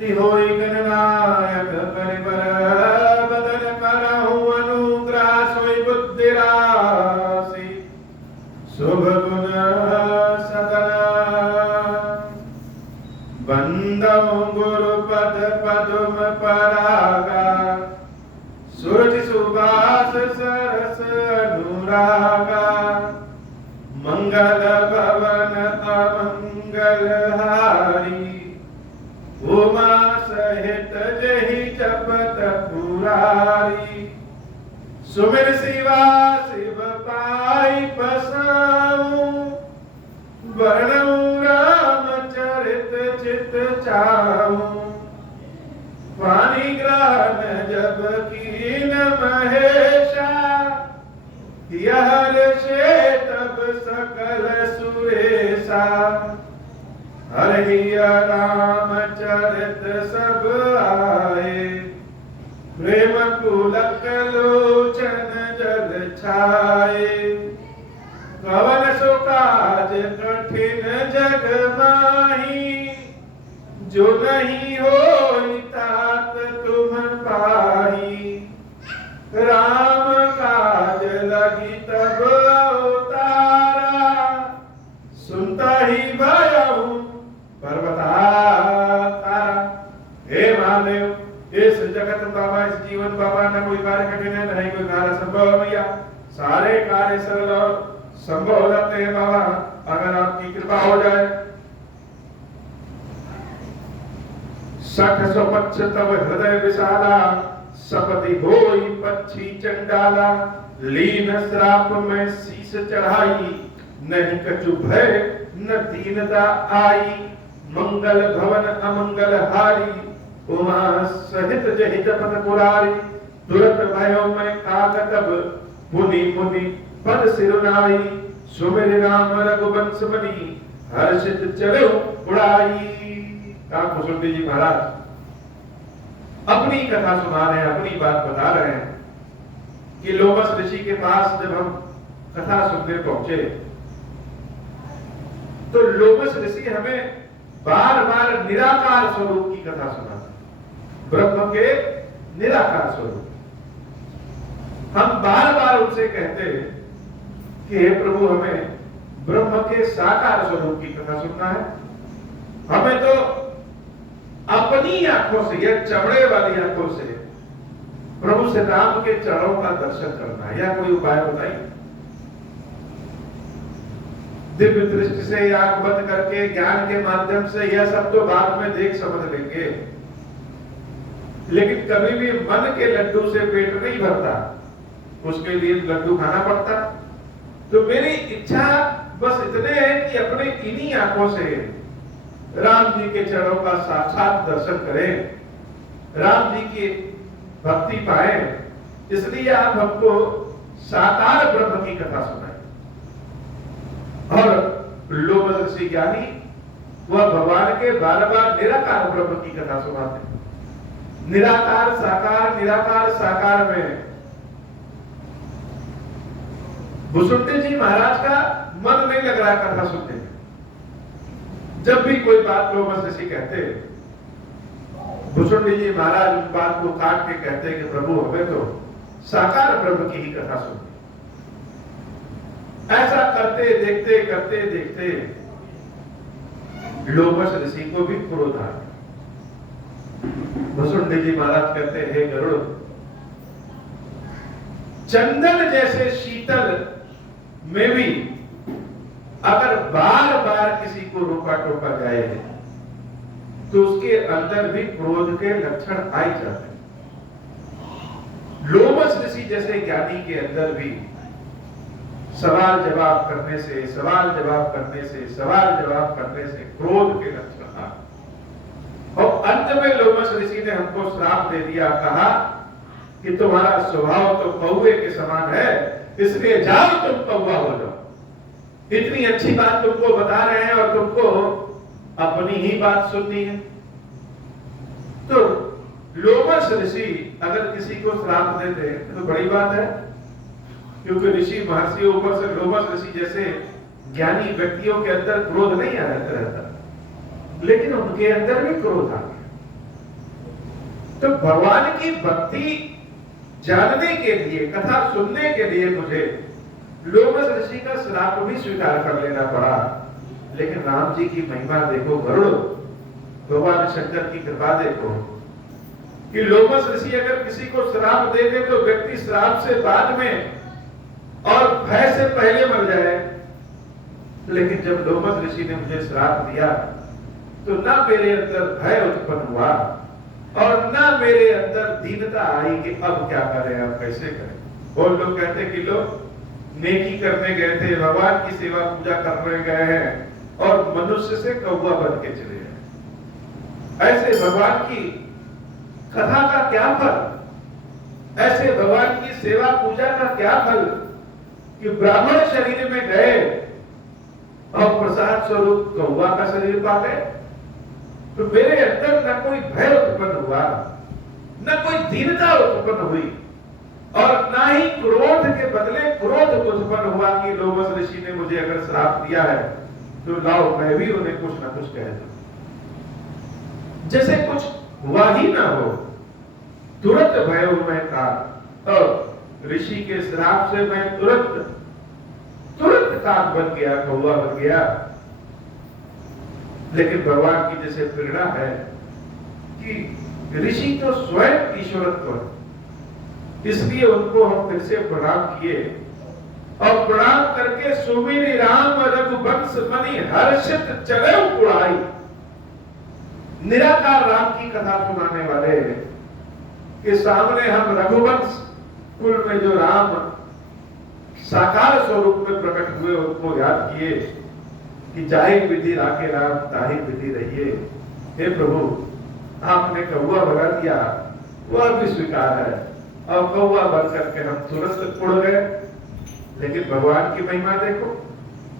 होई गणनायक परिबर बदन करहु अनुग्रह सोई बुद्धि राशि शुभ गुण सदन बंदौ गुरु पद पद्म परागा सूरज सुबास सरस अनुरागा मंगल भवन अमंगल हारी उमा सहित जहि जपत पुरारी सुमिर शिवा शिव पाई बसाऊं वर्णऊ राम चरित चित चाऊं पानी ग्रहण जब कीन महेशा यह ऋषे तब सकल सुरेशा हरि राम चरित सब आए प्रेम पुलक लोचन जल छाए कवन सो काज कठिन जग माही जो नहीं होई तात तुम पाही राम काज लगी तब अवतारा सुनता ही भयऊ पर्वताकारा। हे महादेव इस जगत बाबा इस जीवन बाबा न कोई कार्य कठिन है नहीं कोई कार्य संभव है भैया सारे कार्य सरल और संभव हो जाते हैं बाबा अगर आपकी कृपा हो जाए। सठ सौ पक्ष तब हृदय विशाला सपति होई पक्षी चंडाला लीन श्राप में शीश चढ़ाई नहीं कछु भय न दीनता आई मंगल भवन अमंगल हारी उमा सहित जहि जपत पुरारी तुरंत भयो में काकतब मुनि मुनि पद सिरुनाई सुमिर राम रघुवंश बनी हर्षित चलो उड़ाई। काम कुसुमदेव जी महाराज अपनी कथा सुना रहे हैं अपनी बात बता रहे हैं कि लोमस ऋषि के पास जब हम कथा सुनने पहुंचे तो लोमस ऋषि हमें बार बार निराकार स्वरूप की कथा सुनाते ब्रह्म के निराकार स्वरूप। हम बार बार उनसे कहते कि हे प्रभु हमें ब्रह्म के साकार स्वरूप की कथा सुनना है हमें तो अपनी आंखों से या चमड़े वाली आंखों से प्रभु श्री राम के चरणों का दर्शन करना है या कोई उपाय बताइए। दिव्य दृष्टि से आंख बंद करके ज्ञान के माध्यम से यह सब तो बाद में देख समझ लेंगे लेकिन कभी भी मन के लड्डू से पेट नहीं भरता उसके लिए लड्डू खाना पड़ता। तो मेरी इच्छा बस इतने है कि अपने इन्हीं आंखों से राम जी के चरणों का साक्षात दर्शन करें राम जी की भक्ति पाए इसलिए आप हमको साकार ब्रह्म की कथा सुनाए। और लोमस ऋषि ज्ञानी वह भगवान के बार बार निराकार ब्रह्म की कथा सुनाते निराकार साकार में भुसुंडी जी महाराज का मन नहीं लग रहा कथा सुनने में। जब भी कोई बात लोमस ऋषि कहते भुसुंडी जी महाराज उस बात को काट के कहते कि प्रभु हमें तो साकार ब्रह्म की ही कथा सुननी। ऐसा करते देखते लोमस ऋषि को भी क्रोध आ गया। भुसुंडी जी महाराज कहते हे गरुड़ चंदन जैसे शीतल में भी अगर बार बार किसी को रोका टोका जाए तो उसके अंदर भी क्रोध के लक्षण आ जाते हैं। लोमस ऋषि जैसे ज्ञानी के अंदर भी सवाल जवाब करने से क्रोध के लक्षण आ और अंत में लोमस ऋषि ने हमको श्राप दे दिया कहा कि तुम्हारा स्वभाव तो कौवे के समान है इसलिए जाओ तुम कौवा हो जाओ। इतनी अच्छी बात तुमको बता रहे हैं और तुमको अपनी ही बात सुननी है। तो लोमस ऋषि अगर किसी को श्राप देते तो बड़ी बात है क्योंकि ऋषि महर्षि ऊपर से लोमस ऋषि जैसे ज्ञानी व्यक्तियों के अंदर क्रोध नहीं आ रहता, लेकिन उनके अंदर भी क्रोध आ गया। तो भगवान की भक्ति जानने के लिए, कथा सुनने के लिए मुझे लोमस ऋषि का श्राप भी स्वीकार कर लेना पड़ा। लेकिन राम जी की महिमा देखो, गरुड़ भगवान शंकर की कृपा देखो कि लोमस ऋषि अगर किसी को श्राप दे दे तो व्यक्ति श्राप से बाद में और भय से पहले मर जाए। लेकिन जब लोमस ऋषि ने मुझे श्राप दिया तो ना मेरे अंदर भय उत्पन्न हुआ और ना मेरे अंदर दीनता आई कि अब क्या करें, अब कैसे करें। और लोग कहते कि लोग नेकी करने गए थे, भगवान की सेवा पूजा करने गए हैं और मनुष्य से कौवा बन के चले गए। ऐसे भगवान की कथा का क्या फल, ऐसे भगवान की सेवा पूजा का क्या फल कि ब्राह्मण शरीर में गए और प्रसाद स्वरूप कौवा का शरीर पा गए। तो मेरे अंदर न कोई भय उत्पन्न हुआ, न कोई दीनता उत्पन्न हुई और ना ही क्रोध के बदले क्रोध उत्पन्न हुआ कि लोमस ऋषि ने मुझे अगर श्राप दिया है तो लाओ मैं भी उन्हें कुछ ना कुछ कह दूं। जैसे कुछ हुआ ही ना हो, तुरंत भय में था और ऋषि के श्राप से मैं तुरंत काक बन गया, कौवा बन गया। लेकिन भगवान की जैसे प्रेरणा है कि ऋषि तो स्वयं ईश्वरत्व है, इसलिए उनको हम फिर से प्रणाम किए और प्रणाम करके सुमिरि राम रघुवंश मनि हर्षित चले उड़ाई। निराकार राम की कथा सुनाने वाले के सामने हम रघुवंश कुल में जो राम साकार स्वरूप में प्रकट हुए उनको याद किए कि जाहि विधि राखे राम ताहि विधि रहिए। हे प्रभु, आपने कौवा बना दिया, वह भी स्वीकार है और कौवा बन करके हम तुरंत उड़ गए। लेकिन भगवान की महिमा देखो,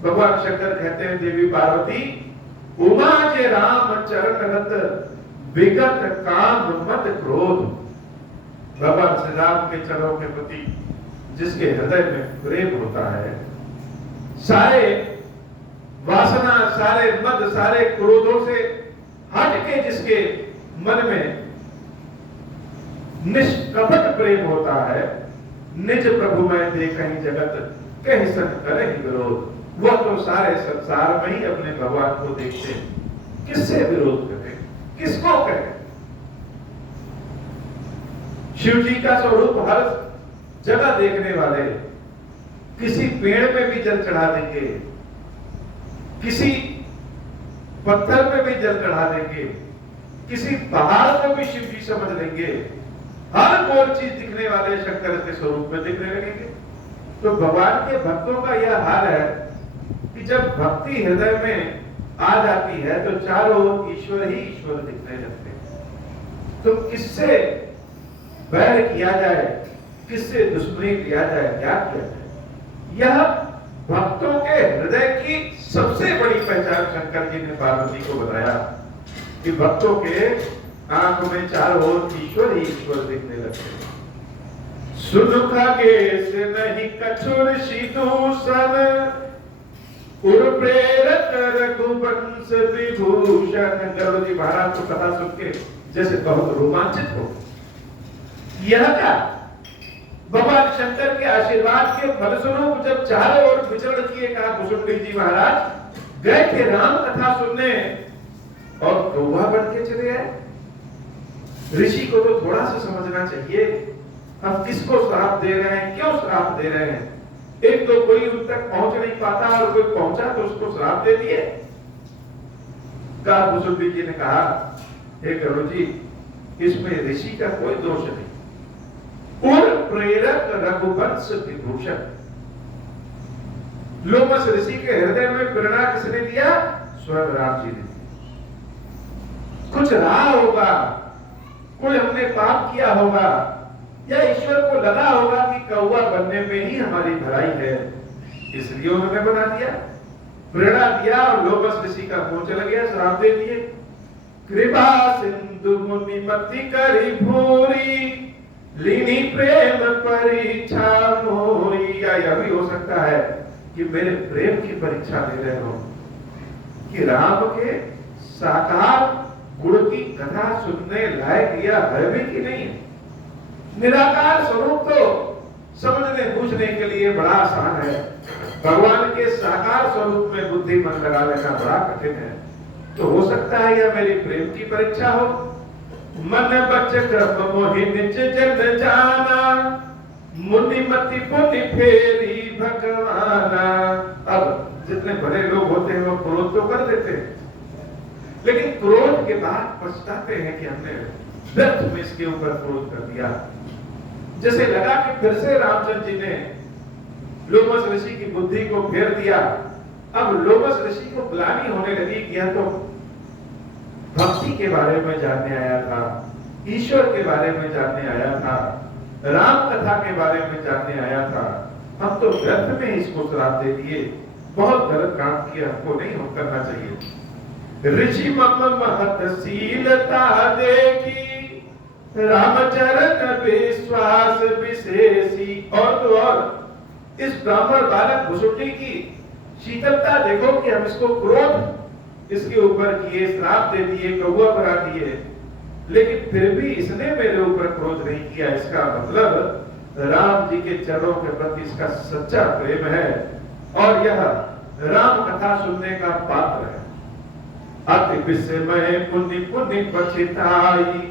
भगवान शंकर कहते हैं देवी पार्वती उमा जे राम चरण रत विगत काम मत क्रोध। भगवान श्री राम के चरणों के प्रति जिसके हृदय में प्रेम होता है, सारे वासना, सारे मद, सारे क्रोधों से हट के जिसके मन में निष्कपट प्रेम होता है, निज प्रभु में देखहि जगत कहीं संग करे विरोध। वह तो सारे संसार में ही अपने भगवान को देखते हैं, किससे विरोध करें, किसको कहें। शिव जी का स्वरूप हर जगह देखने वाले, किसी पेड़ में भी जल चढ़ा देंगे, किसी पत्थर पे भी जल चढ़ा देंगे, किसी पहाड़ को भी शिव जी समझ लेंगे। हर कोई चीज दिखने वाले शंकर के स्वरूप में दिखने लगेंगे। तो भगवान के भक्तों का यह हाल है कि जब भक्ति हृदय में आ जाती है तो चारों ओर ईश्वर ही ईश्वर दिखने लगते हैं। तो किससे बैर किया जाए, किससे दुश्मनी किया जाए, क्या किया जाए, यह भक्तों के हृदय की सबसे बड़ी पहचान शंकर जी ने पार्वती को बताया कि भक्तों के आंख में चारों ओर ईश्वर ही ईश्वर दिखने लगते हैं। सुनुखा के से नहीं कछुर शीतूषण उर प्रेरक रघुवंश विभूषण। गरुड़ जी महाराज को कथा सुन के जैसे बहुत रोमांचित हो। यह क्या, भगवान शंकर के आशीर्वाद के फलस्वरूप जब चारों ओर विचरण किए, कहा कुसुंडी जी महाराज गए थे राम कथा सुनने और कौवा बन के चले आए। ऋषि को तो थोड़ा सा समझना चाहिए, हम किसको श्राप दे रहे हैं, क्यों श्राप दे रहे हैं। एक तो कोई उन तक पहुंच नहीं पाता और कोई पहुंचा तो उसको श्राप दे दिए। कहा कुसुंडी जी ने कहा, हे गरुड़ जी, इसमें ऋषि का कोई दोष नहीं। उर प्रेरक रघुवंश विभूषण, लोमस ऋषि के हृदय में प्रेरणा किसने दिया? स्वयं राम जी ने। कुछ रहा होगा, कोई हमने पाप किया होगा या ईश्वर को लगा होगा कि कौवा बनने में ही हमारी भलाई है, इसलिए उन्होंने बना दिया, प्रेरणा दिया और लोमस ऋषि का मुंह चल गया, श्राप दे दिए। कृपा सिंधु मुनि मति करी भूरी लीनी प्रेम परीक्षा मोरी। या यह भी हो सकता है कि मेरे प्रेम की परीक्षा ले रहे हो कि राम के साकार गुण की कथा सुनने लायक या है भी कि नहीं है? निराकार स्वरूप तो समझने बूझने के लिए बड़ा आसान है, भगवान के साकार स्वरूप में बुद्धि मन लगा लेना बड़ा कठिन है। तो हो सकता है यह मेरी प्रेम की परीक्षा हो। मन बच क्रम मोहि निज जन जाना, मुनि मति पुनि फेरी भगवाना। अब जितने बड़े लोग होते हैं वो क्रोध तो कर देते हैं, लेकिन क्रोध के बाद पछताते हैं कि हमने व्यर्थ में इसके ऊपर क्रोध कर दिया। जैसे लगा कि फिर से रामचंद्र जी ने लोमस ऋषि की बुद्धि को फेर दिया। अब लोमस ऋषि को ग्लानि होने लगी कि यह तो भक्ति के बारे में जानने आया था, ईश्वर के बारे में जानने आया था, राम कथा के बारे में जानने आया था, हम तो व्यर्थ में इसको श्राप दे दिए। बहुत गलत काम किया, हमको नहीं करना चाहिए। ऋषि मम महतशीलता देखी, रामचरण विश्वास विशेषी। और तो और इस ब्राह्मण बालक भुसुंडी की शीतलता देखो कि हम इसको क्रोध इसके ऊपर किए, श्राप दे दिए, कौवा बना दिए, लेकिन फिर भी इसने मेरे ऊपर क्रोध नहीं किया। इसका मतलब राम जी के चरणों के प्रति इसका सच्चा प्रेम है और यह राम कथा सुनने का पात्र है। अति विस्मय पुनि पुनि पछिताई,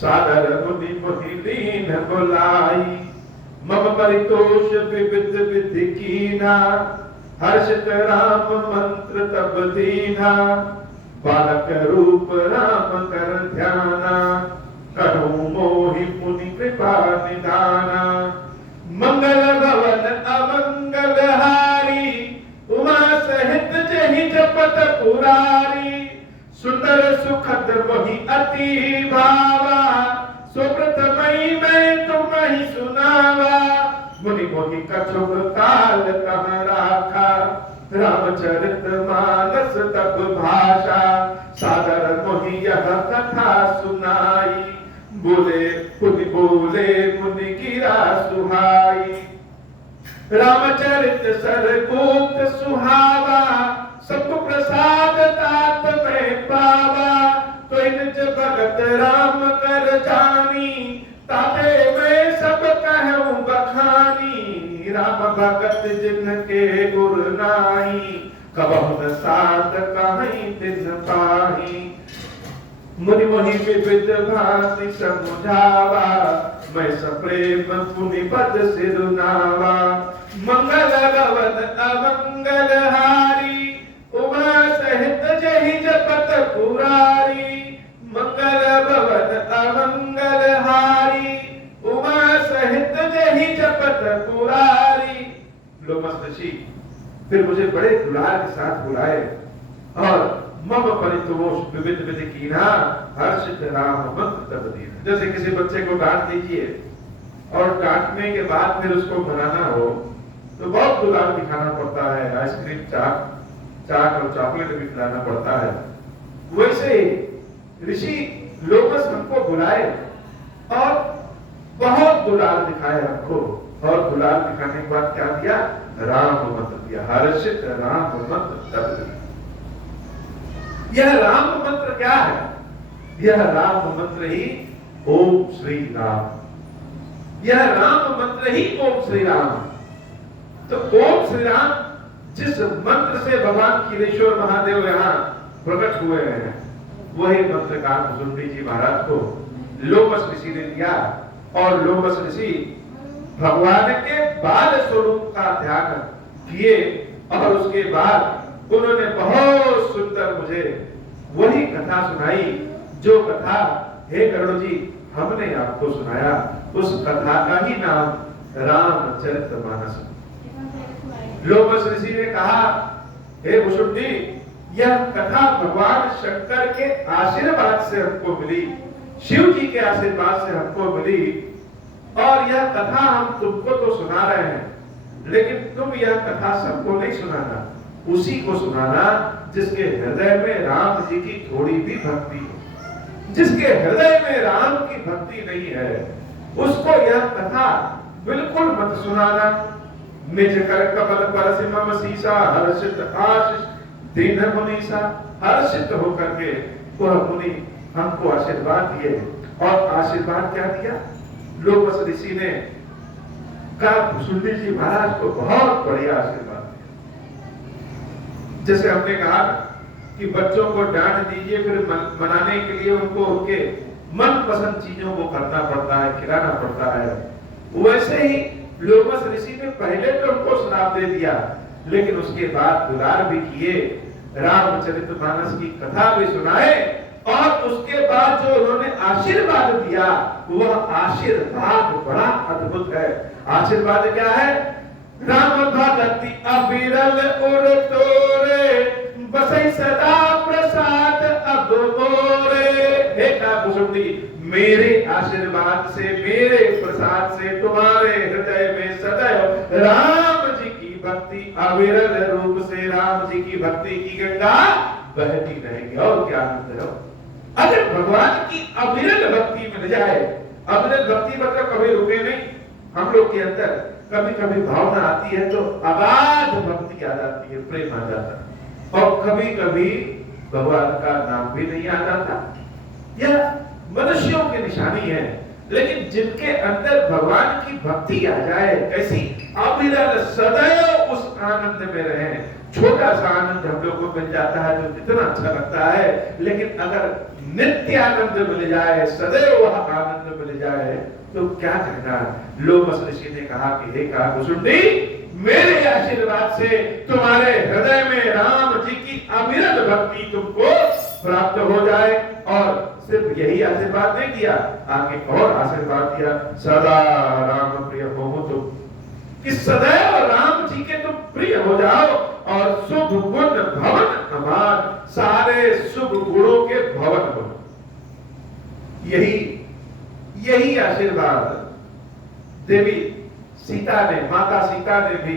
सादर मुनि मोहि लीन बुलाई। मम परितोष विविध विधि कीना, हर्षित राम मंत्र तब दीना। बालक रूप राम कर ध्याना, करूं मोहि मुनि कृपा निदाना। मंगल भवन अमंगल हारी, उमा सहित जहि जपत पुरारी। सुंदर सुखद मोहि अति भावा, सुप्रथमई मैं तुम ही सुनावा। मुनि मोहि कछुक काल कहाँ राखा, रामचरित मानस तब भाषा। सादर मोहि यह कथा सुनाई, बोले मुनि गिरा सुहाई। रामचरित सरगुप्त सुहावा, सब प्रसाद तात में पावा। तो निज भगत राम कर जानी, ताते मैं सब कहूं बखानी। राम भगत जिनके गुर नाई, कबहु न साथ कहीं तिन पाही। मुनि मोहि विविध भांति समुझावा, मैं सप्रेम पुनि पद सिरुनावा। मंगल भवन अमंगल हारी, उमा सहित जहि जपत पुरारी। मंगल भवन अमंगल हारी, उमा सहित जहि जपत पुरारी। लोमस ऋषि फिर मुझे बड़े दुलार के साथ बुलाए और मम परितोष विविध विधि कीना, हर्षित राम मंत्र तब दीना। जैसे किसी बच्चे को डांट दीजिए और डांटने के बाद फिर उसको मनाना हो तो बहुत दुलार दिखाना पड़ता है, आइसक्रीम चाट और चॉकलेट भी खिलाना पड़ता है। वैसे ऋषि लोमस हमको बुलाए और बहुत दुलार दिखाए हमको, और दुलार दिखाने के बाद क्या दिया? राम मंत्र दिया, हर्षित राम मंत्र तब दिया। यह राम मंत्र क्या है? यह राम मंत्र ही ओम श्री राम। यह राम मंत्र ही ओम श्री राम। तो ओम श्री राम जिस मंत्र से भगवान खीरेश्वर महादेव यहाँ प्रकट हुए हैं, वही मंत्र का भुसुंडी जी महाराज को लोमस ऋषि ने दिया। और लोमस ऋषि भगवान के बाल स्वरूप का ध्यान किए और उसके बाद उन्होंने बहुत सुंदर मुझे वही कथा सुनाई जो कथा हे करुण जी हमने आपको सुनाया। उस कथा का ही नाम रामचरितमानस। लोमस ऋषि ने कहा, हे भुसुंडी, यह कथा भगवान शंकर के आशीर्वाद से हमको मिली, शिव जी के आशीर्वाद से हमको मिली। और यह कथा हम तुमको तो सुना रहे हैं, लेकिन तुम यह कथा सबको नहीं सुनाना, उसी को सुनाना जिसके हृदय में राम जी की थोड़ी भी भक्ति हो। जिसके हृदय में राम की भक्ति नहीं है उसको यह कथा बिल्कुल मत सुनाना। निज कर कमल परसि मम सीसा, हर्षित आशीष दीन मुनीसा। हर्षित होकर के वह मुनि हमको आशीर्वाद दिए। और आशीर्वाद क्या दिया? लोमस ऋषि ने कहा भुसुंडी जी महाराज को बहुत बढ़िया आशीर्वाद दिया। जैसे हमने कहा कि बच्चों को डांट दीजिए, फिर मनाने के लिए उनको उनके मनपसंद चीजों को करना पड़ता है, खिलाना पड़ता है। वैसे ही लोमस ऋषि ने पहले तो उनको श्राप दे दिया, लेकिन उसके बाद दुलार भी किए, रामचरितमानस की कथा भी सुनाए, और उसके बाद जो उन्होंने आशीर्वाद दिया वह आशीर्वाद बड़ा अद्भुत है। आशीर्वाद क्या है? राम भक्ति अविरल उर तोरे, बसई सदा प्रसाद अब मोरे। हे भुसुंडी, मेरे आशीर्वाद से, मेरे प्रसाद से तुम्हारे हृदय में सदैव राम जी की भक्ति, अविरल रूप से राम जी की भक्ति की गंगा बहती रहेगी। और क्या आनंद है अगर भगवान की अविरल भक्ति मिल जाए। अविरल भक्ति मतलब कभी रुके नहीं। हम लोग के अंदर कभी कभी भावना आती है तो अगाध भक्ति आ जाती है, प्रेम आ जाता है, और कभी कभी भगवान का नाम भी नहीं आ जाता। यह मनुष्यों की निशानी है। लेकिन जिनके अंदर भगवान की भक्ति आ जाए, कैसी अविरल, सदैव उस आनंद में रहे। छोटा सा आनंद हम लोग को मिल जाता है जो कितना अच्छा लगता है, लेकिन अगर नित्य आनंद मिल जाए, सदैव वह आनंद मिल जाए, तो क्या कहना। लोमस ऋषि ने कहा कि हे भुसुंडी, मेरे आशीर्वाद से तुम्हारे हृदय में राम जी की अविरल भक्ति तुमको प्राप्त हो जाए। और सिर्फ यही आशीर्वाद नहीं दिया, आगे और आशीर्वाद दिया, सदा राम प्रिय हो तुम, कि सदैव राम जी के तुम प्रिय हो जाओ, और शुभ गुण भवन अमान, सारे शुभ गुणों के भवन बनो। यही आशीर्वाद देवी सीता ने, माता सीता ने भी,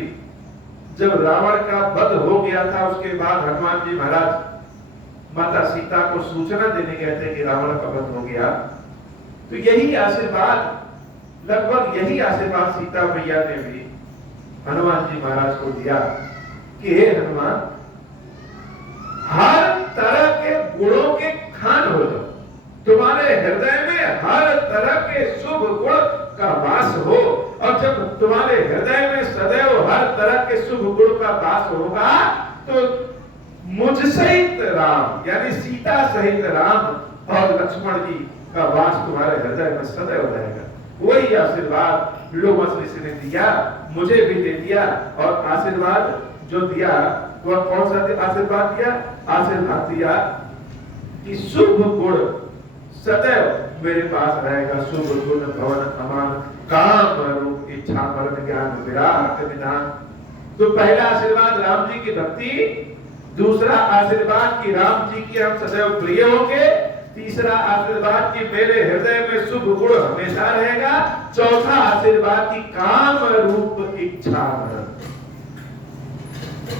जब रावण का वध हो गया था, उसके बाद हनुमान जी महाराज माता सीता को सूचना देने गए थे कि रावण का वध हो गया, तो यही आशीर्वाद, लगभग यही आशीर्वाद सीता मैया ने भी हनुमान जी महाराज को दिया कि हे हनुमान, हर तरह के गुणों के खान हो जाओ, तुम्हारे हृदय में हर तरह के शुभ गुण का वास हो। और जब तुम्हारे हृदय में सदैव हर तरह के शुभ गुण का वास होगा, तो मुझ सहित राम, यानी सीता सहित राम और लक्ष्मण जी का वास तुम्हारे हृदय में सदैव रहेगा। वही आशीर्वाद लोमस ऋषि ने दिया, मुझे भी दे दिया। और आशीर्वाद जो दिया वह कौन सा आशीर्वाद दिया? आशीर्वाद दिया कि शुभ गुण सदैव मेरे पास रहेगा, शुभ गुण भवन अमान, काम रूप इच्छा मरण ज्ञान विराट विधान। तो पहला आशीर्वाद राम जी की भक्ति, दूसरा आशीर्वाद कि राम जी की हम सदैव प्रिय होंगे, तीसरा आशीर्वाद कि मेरे हृदय में शुभ गुण हमेशा रहेगा, चौथा आशीर्वाद कि काम रूप इच्छा मरण,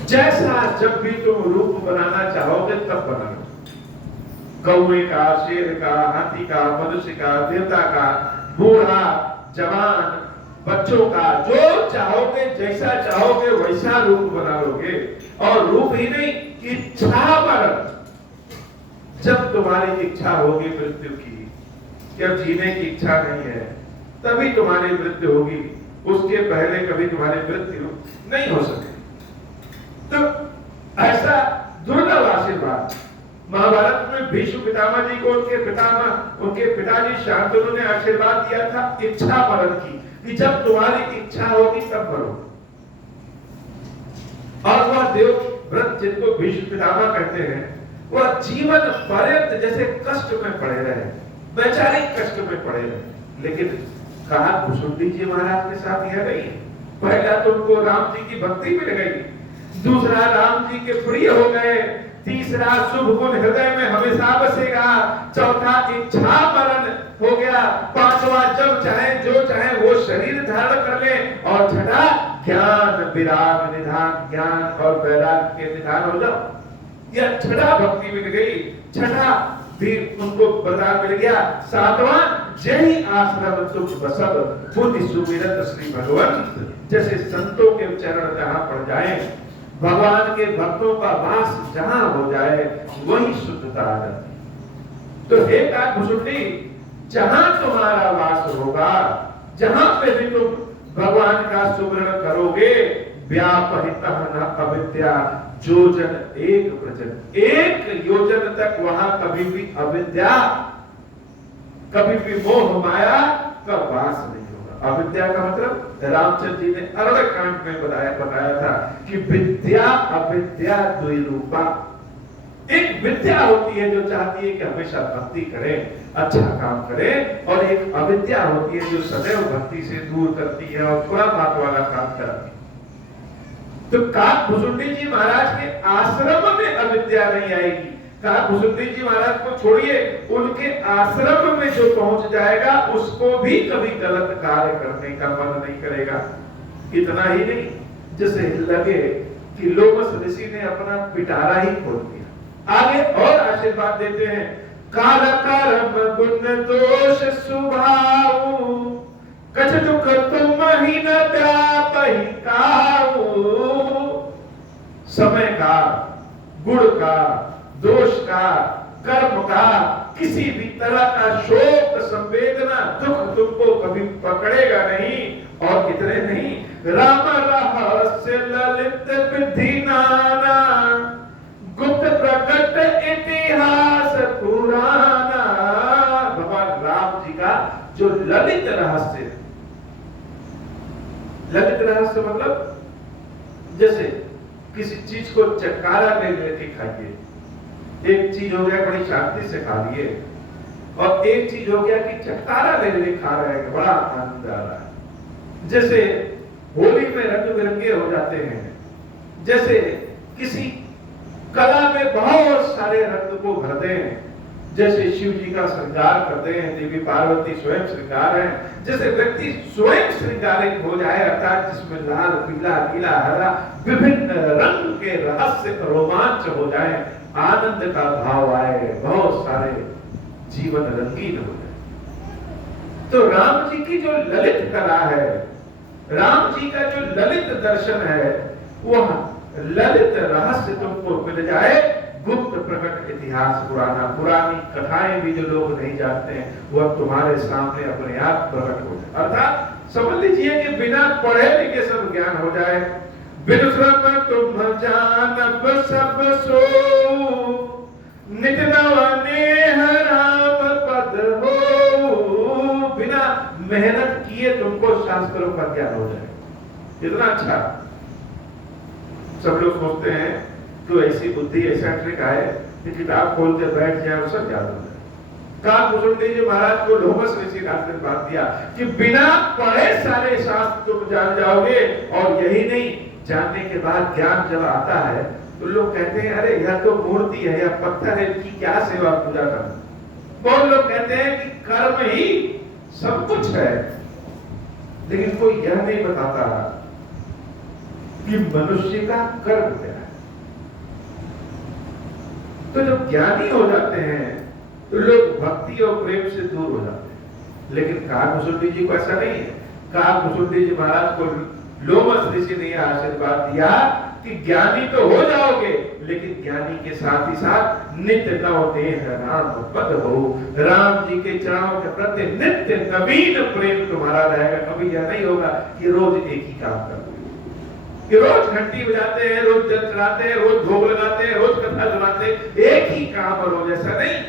जैसा जब भी तुम रूप बनाना चाहोगे तब बना लो। कौवे का, शेर का, हाथी का, मनुष्य का, देवता का, बूढ़ा, जवान, बच्चों का, जो चाहोगे, जैसा चाहोगे वैसा रूप बना लोगे। और रूप ही नहीं, इच्छा मरण, जब तुम्हारी इच्छा होगी मृत्यु की, जब जीने की इच्छा नहीं है तभी तुम्हारी मृत्यु होगी, उसके पहले कभी तुम्हारी मृत्यु नहीं हो सके। तो ऐसा दुर्लभ आशीर्वाद महाभारत में भीष्म पितामह जी को उनके पिताजी शांतनु ने आशीर्वाद दिया था इच्छा मरण की, कि जब तुम्हारी इच्छा होगी तब मरो। और वह देव व्रत जिनको भीष्म पितामह कहते हैं, वह जीवन पर्यंत जैसे कष्ट में पड़े रहे, वैचारिक कष्ट में पड़े रहे। लेकिन कहा भुसुंडी जी महाराज के साथ यह नहीं। पहला तो उनको राम जी की भक्ति मिल गई, दूसरा राम जी के प्रिय हो गए, तीसरा शुभ गुण हृदय में हमेशा बसेगा, चौथा इच्छा मरण हो गया, पांचवा जब चाहे जो चाहे वो शरीर धारण कर ले, और छठा ज्ञान विराग निधान, ज्ञान और वैराग के निधान हो जाओ। यह छठा भक्ति मिल गई, छठा भी उनको वरदान मिल गया। सातवां जय आश्रम सुख बसब बुद्धि सुमिरत श्री भगवंत, जैसे संतों के चरण जहां पड़ जाए, भगवान के भक्तों का वास जहां हो जाए, वही शुद्धता आ जाती। तो हे काकभुसुंडी, जहां तुम्हारा वास होगा, जहां पे भी तुम भगवान का सुमरण करोगे, व्यापहितः न अविद्या योजन एक व्रजन, 1 योजन तक वहां कभी भी अविद्या, कभी भी मोह माया का वास नहीं होगा। अविद्या का मतलब रामचंद्र जी ने अरण्यकांड में बताया था कि विद्या अविद्या द्विरूपा। एक विद्या होती है जो चाहती है कि हमेशा भक्ति करें, अच्छा काम करें, और एक अविद्या होती है जो सदैव भक्ति से दूर करती है और थोड़ा बात वाला काम करती है। तो काकभुसुंडी जी महाराज के आश्रम में अविद्या नहीं आएगी। काकभुसुंडी जी महाराज को छोड़िए, उनके आश्रम में जो पहुंच जाएगा उसको भी कभी गलत कार्य करने का मन नहीं करेगा। इतना ही नहीं, जैसे लगे कि लोमस ऋषि ने अपना पिटारा ही खोल दिया। आगे और आशीर्वाद देते हैं, काल कर्म गुण दोष स्वभाव, कछ दुख तुम ही न व्यापहि काऊ। समय का, गुण का, दोष का, कर्म का, किसी भी तरह का शोक संवेदना दुख तुमको कभी पकड़ेगा नहीं। और इतने नहीं, राम रहस्य ललित विधि नाना, गुप्त प्रकट इतिहास पुराना। भगवान राम जी का जो ललित रहस्य है, ललित रहस्य मतलब जैसे किसी चीज को चटकारा ले लेके खाइए, एक चीज हो गया बड़ी शांति से खा लिए, और एक चीज हो गया कि चटकारा ले ले खा रहे हैं, बड़ा आनंद आ रहा है। जैसे होली में रंग बिरंगे हो जाते हैं, जैसे किसी कला में बहुत सारे रंग को भरते हैं, जैसे शिव जी का श्रृंगार करते हैं, देवी पार्वती स्वयं श्रृंगार है, जैसे व्यक्ति स्वयं श्रृंगारित हो जाए, अर्थात जिसमें लाल, पीला, नीला, हरा विभिन्न रंग के रहस्य रोमांच हो जाए, आनंद का भाव आए, बहुत सारे जीवन रंगीन हो जाए। तो राम जी की जो ललित कला है, राम जी का जो ललित दर्शन है, वह ललित रहस्य तुमको मिल जाए। गुप्त प्रकट इतिहास पुराना, पुरानी कथाएं भी जो लोग नहीं जानते हैं वह तुम्हारे सामने अपने आप प्रकट हो जाए। अर्थात समझ लीजिए कि बिना पढ़े लिखे सब ज्ञान हो जाए। बिन श्रम तुम जानब सब सो, नित नव नेह राम पद हो। बिना मेहनत किए तुमको शास्त्रों का ज्ञान हो जाए। इतना अच्छा। सब लोग सोचते हैं तो ऐसी बुद्धि, ऐसा ट्रिक आए कि किताब खोल के बैठ जाए और सब याद हो जाए। काकभुसुंडी जी महाराज को लोमस ऋषि ने आशीर्वाद दिया कि बिना पढ़े सारे शास्त्र तुम जान जाओगे। और यही नहीं, जानने के बाद ज्ञान जब आता है तो लोग कहते हैं अरे यह तो मूर्ति है या पत्थर है, की क्या सेवा पूजा करना। बहुत लोग कहते हैं कि कर्म ही सब कुछ है, लेकिन कोई यह नहीं बताता कि मनुष्य का कर्म क्या है। तो जब ज्ञानी हो जाते हैं तो लोग भक्ति और प्रेम से दूर हो जाते हैं। लेकिन काकभुसुंडी जी को ऐसा नहीं है। काकभुसुंडी जी महाराज को लोमस ऋषि ने आशीर्वाद दिया कि ज्ञानी तो हो जाओगे, लेकिन ज्ञानी के साथ ही साथ नित्य नव देह राम पद हो। राम जी के चरणों के प्रति नित्य नवीन प्रेम तुम्हारा रहेगा। कभी यह नहीं होगा कि रोज एक ही काम कर, कि रोज घंटी बजाते हैं, रोज जल चढ़ाते हैं, रोज भोग लगाते हैं, रोज कथा सुनाते हैं, एक ही काम रोज। ऐसा नहीं,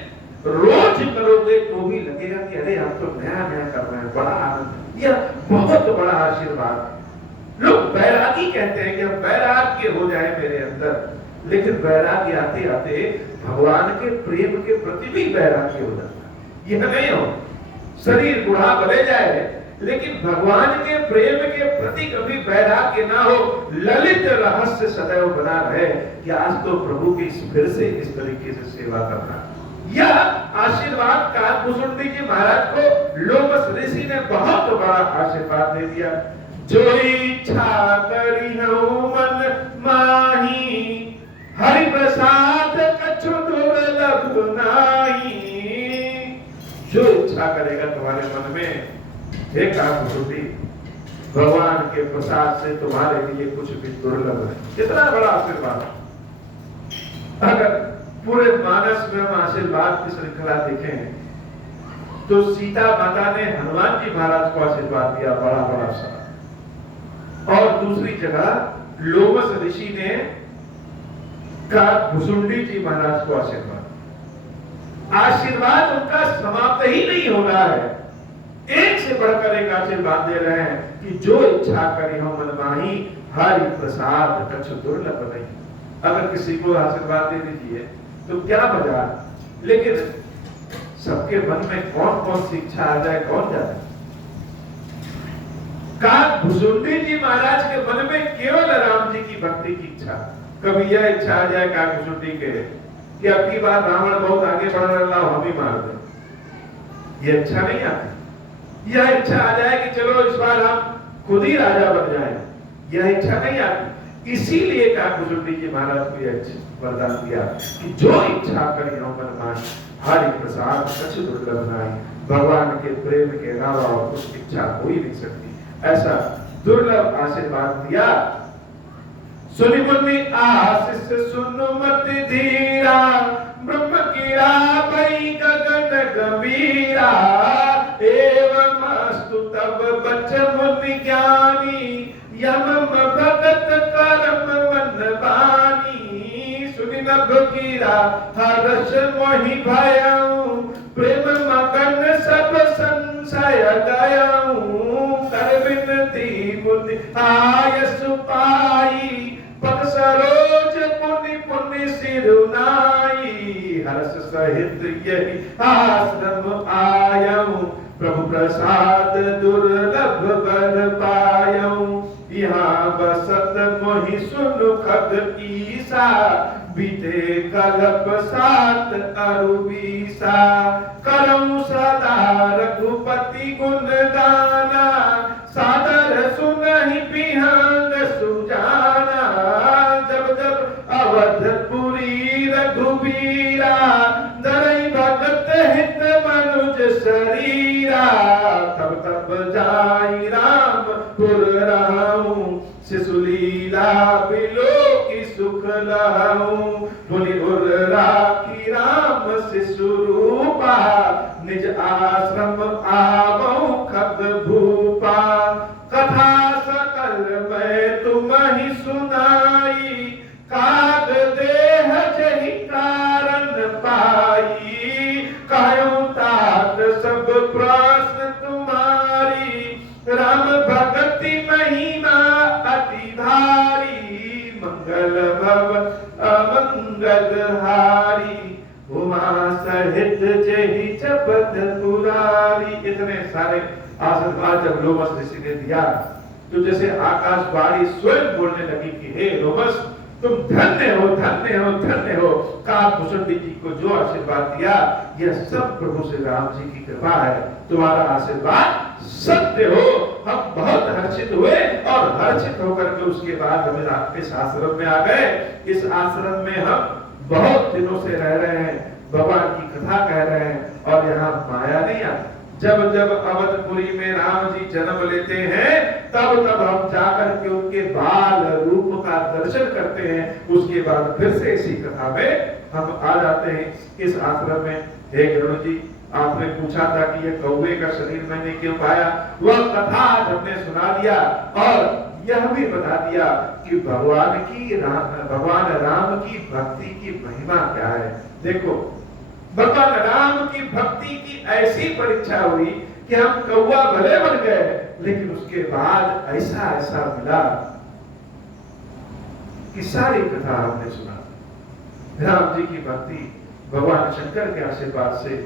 रोज करोगे तो भी लगेगा कि अरे आप तो नया नया कर रहे हैं, बड़ा आनंद। यह बहुत बड़ा आशीर्वाद है। लोग वैरागी कहते हैं कि हम वैराग्य हो जाए मेरे अंदर, लेकिन वैराग्य आते आते भगवान के प्रेम के प्रति भी वैराग्य हो जाता है। यह नहीं हो शरीर बूढ़ा भले जाए, लेकिन भगवान के प्रेम के प्रति कभी वैराग्य ना हो, ललित रहस्य सदैव बना रहे कि आज तो प्रभु की फिर से इस तरीके से सेवा करना। यह आशीर्वाद काकभुसुंडी जी महाराज को लोमस ऋषि ने बहुत बड़ा आशीर्वाद दे दिया। जो इच्छा करी मन माही, हरि प्रसाद कछु दुर्लभ नाई। जो इच्छा करेगा तुम्हारे मन में, हे काकभुसुंडी, भगवान के प्रसाद से तुम्हारे लिए कुछ भी दुर्लभ है। कितना बड़ा आशीर्वाद। अगर पूरे मानस में हम आशीर्वाद की श्रृंखला देखें तो सीता माता ने हनुमान जी महाराज को आशीर्वाद दिया बड़ा बड़ा सा, और दूसरी जगह लोमस ऋषि ने भुसुंडी जी महाराज को आशीर्वाद उनका समाप्त ही नहीं हो रहा है। एक से बढ़कर एक आशीर्वाद दे रहे हैं कि जो इच्छा करे हम मन माही, हरि प्रसाद कछु दुर्लभ नहीं। अगर किसी को आशीर्वाद दे दीजिए तो क्या मजा, लेकिन सबके मन में कौन कौन सी इच्छा आ जाए कौन जाने। भुसुंडी जी महाराज के मन में केवल राम जी की भक्ति की इच्छा, कभी यह इच्छा आ जाए भुसुंडी के कि अब की बार रावण बहुत आगे बढ़ रहा है हम ही मार दें, यह इच्छा नहीं आती। यह इच्छा आ जाए कि चलो इस बार हम खुद ही राजा बन जाएं, यह इच्छा नहीं आती। इसीलिए भुसुंडी जी महाराज को यह वरदान दिया कि जो इच्छा करी हम मन माही, हरि प्रसाद कछु दुर्लभ नहीं। भगवान के प्रेम के अलावा और कुछ इच्छा हो ही नहीं सकती, ऐसा दुर्लभ आशीर्वाद दिया। सुनि मुनि आशीष सुन मत धीरा, ब्रह्म कीड़ा भई गगन गंभीरा। एवं अस्तु तब बच मुनि ज्ञानी, यम भगत करम मन बानी। सुनि नभ कीड़ा हर्ष मोहि भयउ, प्रेम मगन सब संशय गयउ। कर बिनती मुनि आयस पाई, पद सरोज पुनि पुनि सिरुनाई। हर्ष सहित यही आश्रम आयऊ, प्रभु प्रसाद दुर्लभ बर पायऊ। यहाँ बसत मोहि सुनु खग ईसा, बीते कल्प 7 अरु 20। करऊं सदा रघुपति गुण गाना, सादर सुनहि बिहंग सुजाना। जब जब अवधपुरी रघुबीरा, धरई भगत हित मनुज शरीरा। तब तब जाई राम पुर रहूं, शिशुलीला बिलो की सुख लहूं। मुनि उर राखी राम शिशु रूपा, निज आश्रम आवऊं खग भूपा। कथा सकल मैं तुम्हि सुनाई, काग देह जहि कारण पाई। कहूं तात सब प्रश्न तुम्हारी, राम भगति महिमा अति भारी। मंगल भव अमंगल हारी, उमा सहित जहि जपत पुरारी। इतने सारे आशीर्वाद जब लोमस ऋषि ने दिया तो जैसे आकाशवाणी स्वयं बोलने लगी कि हे लोमस, तुम धन्य हो धन्य हो धन्य हो। भुसुंडी जी को जो आशीर्वाद दिया यह सब प्रभु श्री राम जी की कृपा है, तुम्हारा आशीर्वाद सत्य हो। हम बहुत हर्षित हुए और हर्षित होकर के उसके बाद हम इस आश्रम में आ गए। इस आश्रम में हम बहुत दिनों से रह रहे हैं, भगवान की कथा कह रहे हैं और यहाँ माया नहीं आती। जब जब अवधपुरी में राम जी जन्म लेते हैं तब तब हम जाकर के उनके बाल रूप का दर्शन करते हैं। उसके बाद फिर से इसी कथा में हम आ जाते हैं इस आश्रम में। हे गुरु जी, आपने पूछा था कि ये कौवे का शरीर मैंने क्यों पाया, वह कथा हमने सुना दिया और यह भी बता दिया कि भगवान राम की भक्ति की महिमा क्या है। देखो, भगवान राम की भक्ति की ऐसी परीक्षा हुई कि हम कौवा भले बन गए, लेकिन उसके बाद ऐसा ऐसा मिला कि सारी कथा हमने सुना। राम जी की भक्ति भगवान शंकर के आशीर्वाद से,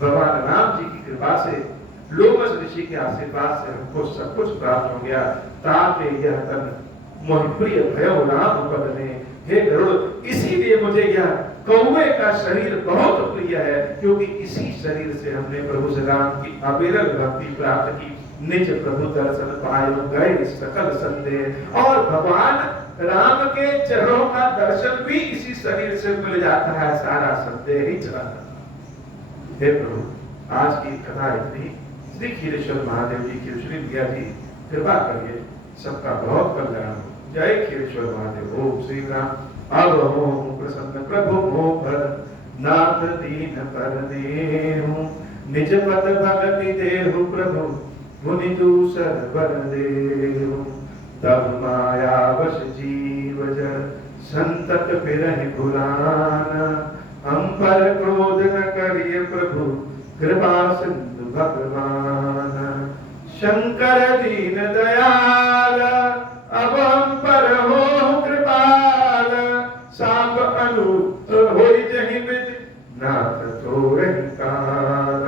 भगवान राम जी की कृपा से, लोमस ऋषि के आशीर्वाद से हमको सब कुछ प्राप्त हो गया। ताके यह तन मोहि प्रिय भयो राम पद ने। हे गरुड़, इसीलिए मुझे यह कौवे का शरीर बहुत प्रिय है, क्योंकि इसी शरीर से हमने प्रभु श्री राम की अविरल भक्ति प्राप्त की। निज प्रभु दर्शन पायो गए सकल संदेह। और भगवान राम के चरणों का दर्शन भी इसी शरीर से मिल जाता है, सारा संदेह ही चला जाता। हे प्रभु, आज की कथा इतनी। श्री खीरेश्वर महादेव जी की श्री प्रिया जी कृपा करिए, सबका बहुत कल्याण हो। जय खीरेश्वर महादेव। ओम श्री राम। अब हो प्रसन्न प्रभु मोह पर, नाथ दीन पर देहु। निज पद भगति देहु प्रभु, मुनि दूसर बर देहु। तब माया वश जीव जन, संतत बिरहि भुलाना। हम पर क्रोध न करिय प्रभु, कृपा सिंधु भगवान। शंकर दीन दयाल, अब हम पर हो कृपाल। सांप अनूप होई जहि विधि, नाथ तोरहि काल।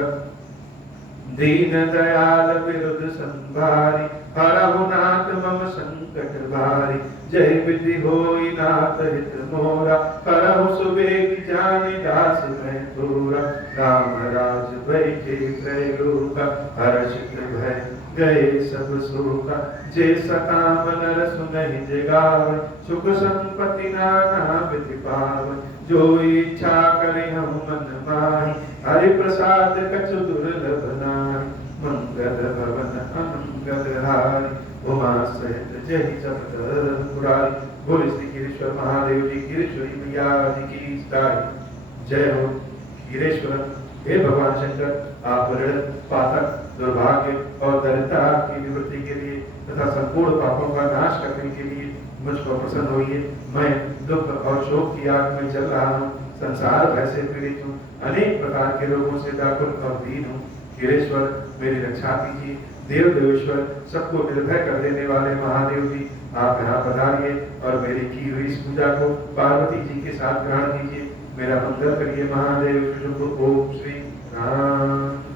दीन दयाल विरुद्ध संभारी, हरहु नाथ मम संकट भारी। जय विधि होई नाथ हित मोरा, हरहु सुबेग जानि दास मैं तोरा। राम राज बैठे त्रैलोका, हर्षित भय गए सब शोका। जे सकाम नर सुनहि जगावे, सुख संपत्ति नाना विधि पावे। जो इच्छा करे हम मन माहि, हरि प्रसाद कछु दुर्लभ नाहि। मंगल भवन अमंगल हारी, उमा सहित जय जगत पुरारी। बोले श्री गिरीश्वर महादेव जी, गिरीश्वरी मैया जी की जय। जय हो गिरीश्वर। हे भगवान शंकर, आप ऋण पातक दुर्भाग्य और दरिद्रता की निवृत्ति के लिए तथा संपूर्ण पापों का नाश करने के लिए मुझ पर प्रसन्न होइए। मैं दुख और शोक की आग में जल रहा हूँ, संसार भय से पीड़ित हूँ, अनेक प्रकार के रोगों से व्याकुल और दीन हूँ। गिरीश्वर मेरी रक्षा कीजिए। देव देवेश्वर, सबको निर्भय कर देने वाले महादेव जी, आप यहाँ पधारिए और मेरी की हुई इस पूजा को पार्वती जी के साथ ग्रहण कीजिए। मेरा मंगल करिए महादेव। शुभ ओम श्री राम।